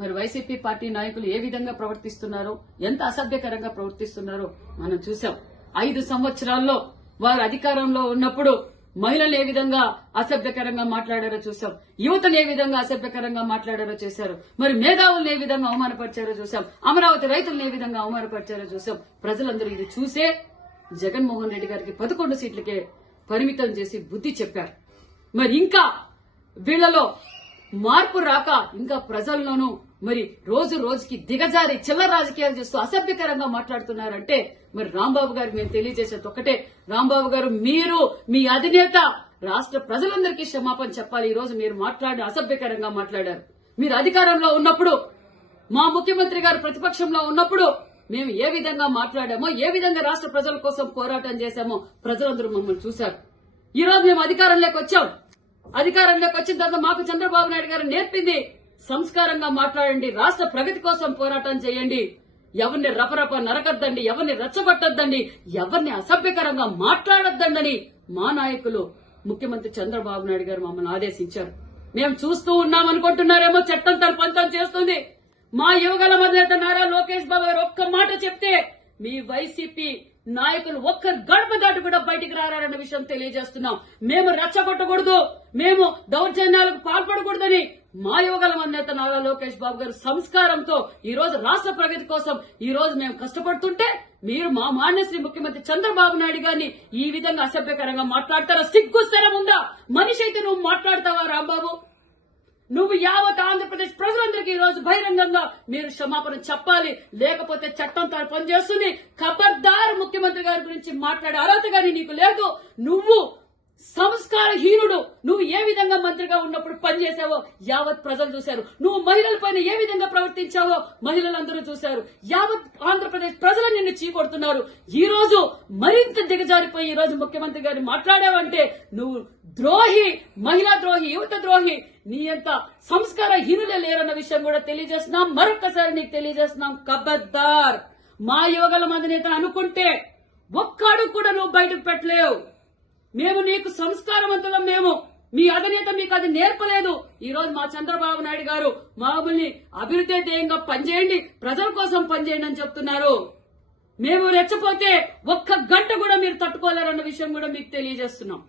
మరి YCP party నాయకులు ఏ విధంగా ప్రవర్తిస్తున్నారో, ఎంత అసభ్యకరంగా ప్రవర్తిస్తున్నారో మనం చూసాం. 5 సంవత్సరాల్లో వారు అధికారంలో ఉన్నప్పుడు మహిళలు ఏ విధంగా అసభ్యకరంగా మాట్లాడారో చూసాం. యువతను ఏ విధంగా అసభ్యకరంగా మాట్లాడారో చేశారు. మరి మేధావులను ఏ విధంగా అవమానపరిచారో చూసాం. అమరావతి రైతులను ఏ విధంగా అవమానపరిచారో చూసాం. ప్రజలందరూ ఇది చూసే జగన్మోహన్ రెడ్డి గారికి 11 సీట్లకే పరిమితం చేసి బుద్ధి చెప్పారు. మరి ఇంకా వీళ్లలో మార్పు రాక ఇంకా ప్రజల్లోనూ మరి రోజు రోజుకి దిగజారి చిల్లర రాజకీయాలు చేస్తూ అసభ్యకరంగా మాట్లాడుతున్నారంటే మరి రాంబాబు గారికి మేము తెలియజేసేది ఒకటే, రాంబాబు గారు మీరు మీ అధినేత రాష్ట్ర ప్రజలందరికీ క్షమాపణ చెప్పాలి. ఈ రోజు మీరు అసభ్యకరంగా మాట్లాడారు. మీరు అధికారంలో ఉన్నప్పుడు, మా ముఖ్యమంత్రి గారు ప్రతిపక్షంలో ఉన్నప్పుడు మేము ఏ విధంగా మాట్లాడామో, ఏ విధంగా రాష్ట్ర ప్రజల కోసం పోరాటం చేశామో ప్రజలందరూ మమ్మల్ని చూశారు. ఈ రోజు మేము అధికారంలోకి వచ్చాం. అధికారంలోకి వచ్చిన తర్వాత మాకు చంద్రబాబు నాయుడు గారు నేర్పింది సంస్కారంగా మాట్లాడండి, రాష్ట్ర ప్రగతి కోసం పోరాటం చేయండి, ఎవరిని రపరప నరకద్దండి, ఎవరిని రెచ్చగొట్టద్దండి, ఎవరిని అసభ్యకరంగా మాట్లాడొద్దండని మా నాయకులు ముఖ్యమంత్రి చంద్రబాబు నాయుడు గారు మమ్మల్ని ఆదేశించారు. మేము చూస్తూ ఉన్నామనుకుంటున్నారేమో, చట్టం తన పంతం చేస్తుంది. మా యువగల అధినేత నారా లోకేష్ బాబు గారు ఒక్క మాట చెప్తే మీ వైసీపీ నాయకులు ఒక్క గడప దాటి కూడా బయటికి రారన్న విషయం తెలియజేస్తున్నాం. మేము రెచ్చగొట్టకూడదు, మేము దౌర్జన్యాలకు పాల్పడకూడదని మా యువగల అధినేత నారా లోకేష్ బాబు గారు సంస్కారంతో ఈ రోజు రాష్ట్ర ప్రగతి కోసం ఈ రోజు మేము కష్టపడుతుంటే మీరు మా మాన్యశ్రీ ముఖ్యమంత్రి చంద్రబాబు నాయుడు గారిని ఈ విధంగా అసభ్యకరంగా మాట్లాడతారా? సిగ్గుస్తరం ఉందా? మనిషి అయితే నువ్వు మాట్లాడతావా రాంబాబు? నువ్వు యావత్ ఆంధ్రప్రదేశ్ ప్రజలందరికీ ఈ రోజు బహిరంగంగా మీరు క్షమాపణ చెప్పాలి, లేకపోతే చట్టం తన పనిచేస్తుంది. ఖబర్దార్ ముఖ్యమంత్రి గారి గురించి మాట్లాడే అర్హత గాని నీకు లేదు. నువ్వు సంస్కారహీనుడు. నువ్వు ఏ విధంగా మంత్రిగా ఉన్నప్పుడు పనిచేశావో యావత్ ప్రజలు చూశారు. నువ్వు మహిళలపైన ఏ విధంగా ప్రవర్తించావో మహిళలందరూ చూశారు. యావత్ ఆంధ్రప్రదేశ్ ప్రజలు నిన్ను చీకొడుతున్నారు. ఈ రోజు మరింత దిగజారిపోయి ఈ రోజు ముఖ్యమంత్రి గారిని మాట్లాడావంటే నువ్వు ద్రోహి, మహిళా ద్రోహి, యువత ద్రోహి. నీ అంత సంస్కారహీనులే లేరన్న విషయం కూడా తెలియజేస్తున్నాం. మరొక్కసారి నీకు తెలియజేస్తున్నాం, ఖబర్దార్. మా యువగల అధినేత అనుకుంటే ఒక్కడు కూడా నువ్వు బయటకు పెట్టలేవు. మేము నీకు సంస్కారవంతులం. మేము మీ అధినేత మీకు అది నేర్పలేదు. ఈ రోజు మా చంద్రబాబు నాయుడు గారు మమ్మల్ని అభివృద్ధి ధ్యేయంగా పనిచేయండి, ప్రజల కోసం పనిచేయండి అని చెప్తున్నారు. మేము రెచ్చపోతే ఒక్క గంట కూడా మీరు తట్టుకోలేరన్న విషయం కూడా మీకు తెలియజేస్తున్నాం.